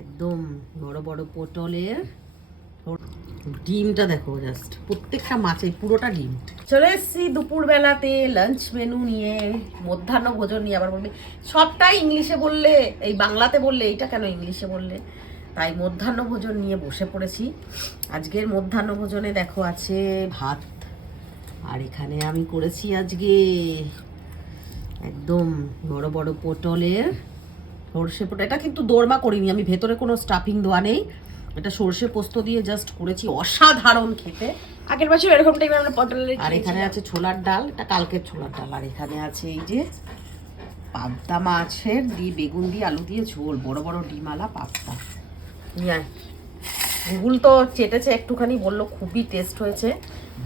একদম বড় বড় পটলের ডিমটা দেখো, জাস্ট প্রত্যেকটা মাছে পুরোটা ডিম। চলে এসেছি দুপুরবেলাতে লাঞ্চ মেনু নিয়ে, মধ্যাহ্ন ভোজন নিয়ে। আবার বলবে সবটাই ইংলিশে বললে, এই বাংলাতে বললে, এইটা কেন ইংলিশে বললে? তাই মধ্যাহ্ন ভোজন নিয়ে বসে পড়েছি। আজকের মধ্যাহ্ন ভোজনে দেখো আছে ভাত, আর এখানে আমি করেছি আজকে একদম বড় বড় পটলের সর্ষে পোস্ত। এটা কিন্তু দোরমা করিনি আমি, ভেতরে কোনো স্টাফিং দেওয়া নেই। এটা সর্ষে পোস্ত দিয়ে জাস্ট করেছি, অসাধারণ খেতে। আগের বছর এরকম টাইপের আমরা পটলের। আর এখানে আছে ছোলার ডাল, এটা কালকের ছোলার ডাল। আর এখানে আছে এই যে পাবদা মাছের দিয়ে বেগুন দিয়ে আলু দিয়ে ঝোল, বড় বড় ডিমালা পাবদা। গুগল তো চেটেছে একটুখানি, বললো খুবই টেস্ট হয়েছে।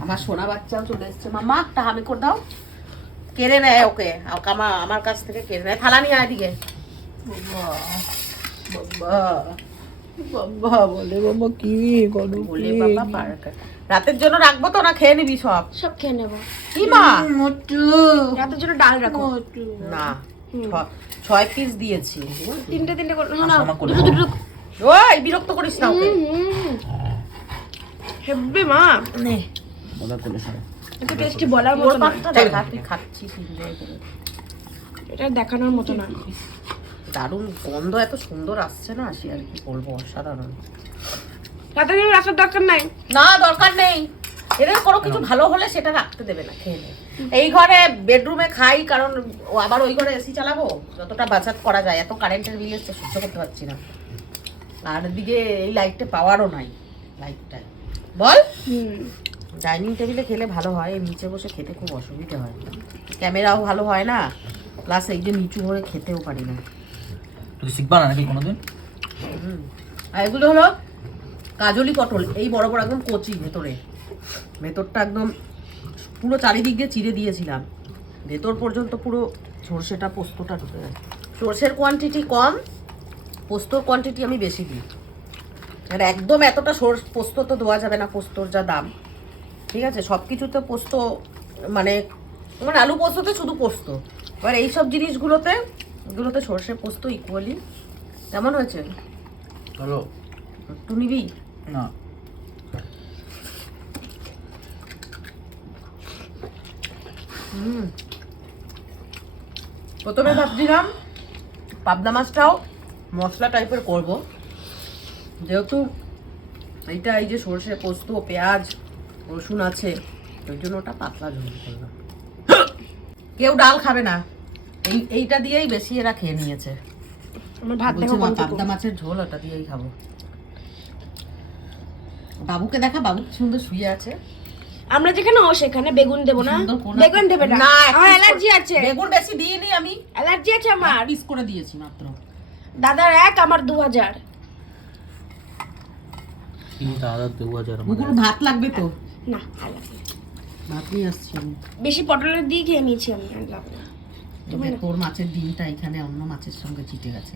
আমার সোনা বাচ্চাও চলে এসছে, মাম্মা একটা হামি করে দাও। কেড়ে নেয় ওকে, আমার কাছ থেকে কেড়ে নেয়। থালা নিয়ে আয় দিকে। বাবা বলে বাবা কি করো বলে বাবা পার্ক রাতের জন্য রাখবো তো, না খেয়ে নিবি সব? সব খেয়ে নেবো। কি মা রাতের জন্য ডাল রাখো না, 6 পিস দিয়েছি। তিনটে তিনটে করে না, ওই বিরক্ত করিস না ওকে। হেব্বে মা নে বলা করে সব এত টেস্টি বলার ওর মতো না। পাকটা দেখা, তুই খাচ্ছিস enjoy করে। এটা দেখানোর মতো না। দারুণ গন্ধ, এত সুন্দর আসছে না, আসি আর কি বলবো, অসাধারণ। রাতের জন্য রাখার দরকার নাই। না দরকার নেই, এদের কোনো কিছু ভালো হলে সেটা রাখতে দেবে না, খেয়ে নে। এই ঘরে বেডরুমে খাই, কারণ আবার ওই ঘরে এসি চালাবো, যতটা বাঁচাত করা যায়। এত কারেন্টের বিল এসছে, সহ্য করতে পারছি না। আর দিকে এই লাইটটা পাওয়ারও নাই, লাইটটা বল। ডাইনিং টেবিলে খেলে ভালো হয়, নিচে বসে খেতে খুব অসুবিধা হয়, ক্যামেরাও ভালো হয় না, প্লাস এই যে নিচু হয়ে খেতেও পারি না। তুই শিখবা না নাকি কোনোদিন? আর এগুলো হলো কাজলি পটল, এই বড় বড় একদম কচি, ভেতরটা একদম পুরো চারিদিক দিয়ে চিড়ে দিয়েছিলাম, ভেতর পর্যন্ত পুরো সর্ষেটা পোস্তটা ঢুকে যায়। সর্ষের কোয়ান্টিটি কম, পোস্তর কোয়ান্টিটি আমি বেশি দিই। আর একদম এতটা পোস্ত তো দেওয়া যাবে না, পোস্তর যা দাম। ঠিক আছে, সব কিছুতে পোস্ত, মানে আলু পোস্ততে শুধু পোস্ত, এবার এইসব জিনিসগুলোতে এগুলোতে সর্ষে পোস্ত ইকুয়ালি। কেমন হয়েছে? হ্যালো তুই নিবি না, প্রথমে ভাবছিলাম পাবদা মাছটাও মশলা টাইপের করব, যেহেতু এইটা এই যে সর্ষে পোস্ত পেঁয়াজ রসুন আছে, ওই জন্য ওটা পাতলা ঝোল করলাম। কেউ ডাল খাবে না, এইটা দিয়েই বেশি এরা খেয়ে নিয়েছে। আমার ভাত দেখো পাবদা মাছের ঝোল ওটা দিয়েই খাবো। বাবুকে দেখা, বাবু কি সুন্দর শুয়ে আছে। আমরা যেখানে ও সেখানে বেগুন দেবো না, সুন্দর কোনা। বেগুন দেবে না, না, আমার অ্যালার্জি আছে। বেগুন বেশি দিইনি আমি, অ্যালার্জি আছে আমার। পিস করে দিয়েছি মাত্র। দাদার 1 আমার 2000। তিনটা আদা 2000 গুগল ভাত লাগবে তো? না অ্যালার্জি। ভাত নিয়ে আসছি আমি। বেশি পটলের দিয়ে খেয়ে নিয়েছি আমি, আর লাগবে না। এই যে তোর মাছের ডিমটা এখানে অন্য মাছের সঙ্গে চিটে গেছে।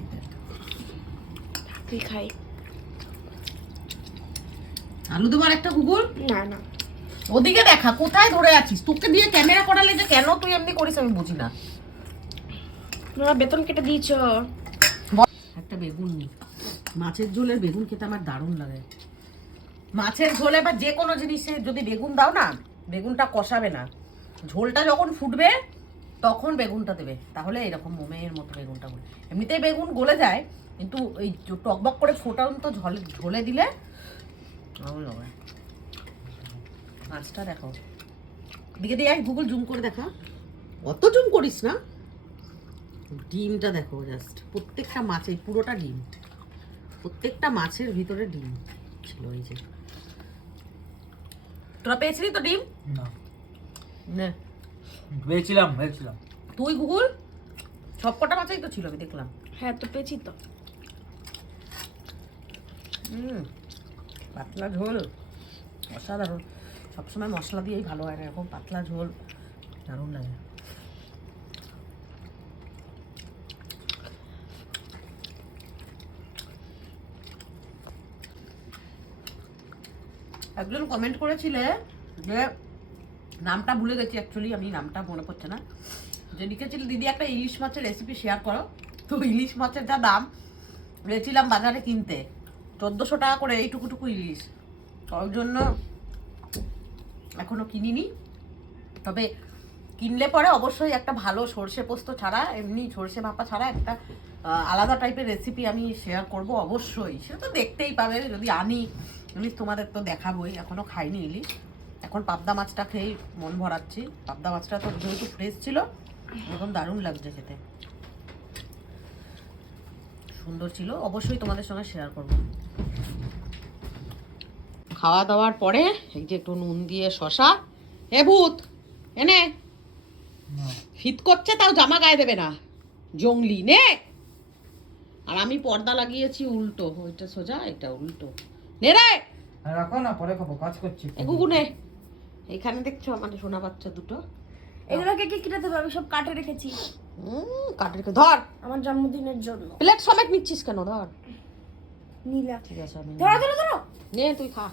তুই খাই। আলু দেবার একটা গুগল। না না, ওদিকে দেখা, কোথায় ধরে আছিস? তোকে দিয়ে ক্যামেরা করালে যে কেন তুই এমনি করিস আমি বুঝি না। তোমরা বেতন কেটে দিয়েছো। একটা বেগুন নি, মাছের ঝোলের বেগুন খেতে আমার দারুণ লাগে। মাছের ঝোলে বা যে কোনো জিনিসে যদি বেগুন দাও না, বেগুনটা কষাবে না, ঝোলটা যখন ফুটবে তখন বেগুনটা দেবে, তাহলে এরকম মোমের মতো বেগুনটা গলে। এমনিতেই বেগুন গলে যায়, কিন্তু এই টকবক করে ফোটান্ত ঝোলে দিলে ভালো লাগে। মাছটা দেখো, দিকে দিয়ে গুগল জুম করে দেখা, অত জুম করিস না। ডিমটা দেখো, জাস্ট প্রত্যেকটা মাছে পুরোটা ডিম, প্রত্যেকটা মাছের ভিতরে ডিম ছিল। এই যে তোরা পেয়েছিলি তো ডিম? না নে ভেবেছিলাম তুই গুগল সবকটা মাছেই তো ছিল, আমি দেখলাম। হ্যাঁ তো পেয়েছি তো। পাতলা ঝোল অসাধারণ, সবসময় মশলা দিয়েই ভালো হয় না, এরকম পাতলা ঝোল দারুণ লাগে। একজন কমেন্ট করেছিলে যে, নামটা ভুলে গেছি অ্যাকচুয়ালি, আমি নামটা মনে পড়ছে না, যে লিখেছিল দিদি একটা ইলিশ মাছের রেসিপি শেয়ার করো। তো ইলিশ মাছের যা দাম, গেছিলাম বাজারে কিনতে, 1400 টাকা করে এই টুকুটুকু ইলিশ। ওর জন্য এখনো কিনিনি, তবে কিনলে পরে অবশ্যই একটা ভালো সর্ষে পোস্ত ছাড়া, এমনি সর্ষে ভাপা ছাড়া একটা আলাদা টাইপের রেসিপি আমি শেয়ার করব অবশ্যই। সেটা তো দেখতেই পাবে যদি আনি ইলিশ, তোমাদের তো দেখাবোই। এখনো খাইনি ইলিশ, এখন পাবদা মাছটা খেয়েই মন ভরাচ্ছি। পাবদা মাছটা তো যেহেতু ফ্রেশ ছিল, এখন দারুণ লাগছে খেতে, সুন্দর ছিল, অবশ্যই তোমাদের সঙ্গে শেয়ার করব। খাওয়া দাওয়ার পরে এই যে একটু নুন দিয়ে শশা, এ ভূত এনে শীত করছে তাও জামা গায়ে দেবে না, জঙ্গলি নে। আর আমি পর্দা লাগিয়েছি উল্টো, ওইটা সোজা এটা উল্টো, নে রে রাখো না, পরে খাবো, কাজ করছি। এ গুগুনে। এইখানে দেখছো মানে সোনা বাচ্চা দুটো, এগুলোকে কি কিনে দেবে? আমি সব কাটে রেখেছি কাঠের ধর, আমার জন্মদিনের জন্য। প্লেট সমেত নিচ্ছিস কেন? ধর, নীলা ঠিক আছে আমি ধরো ধরো ধরো। নে তুই খা।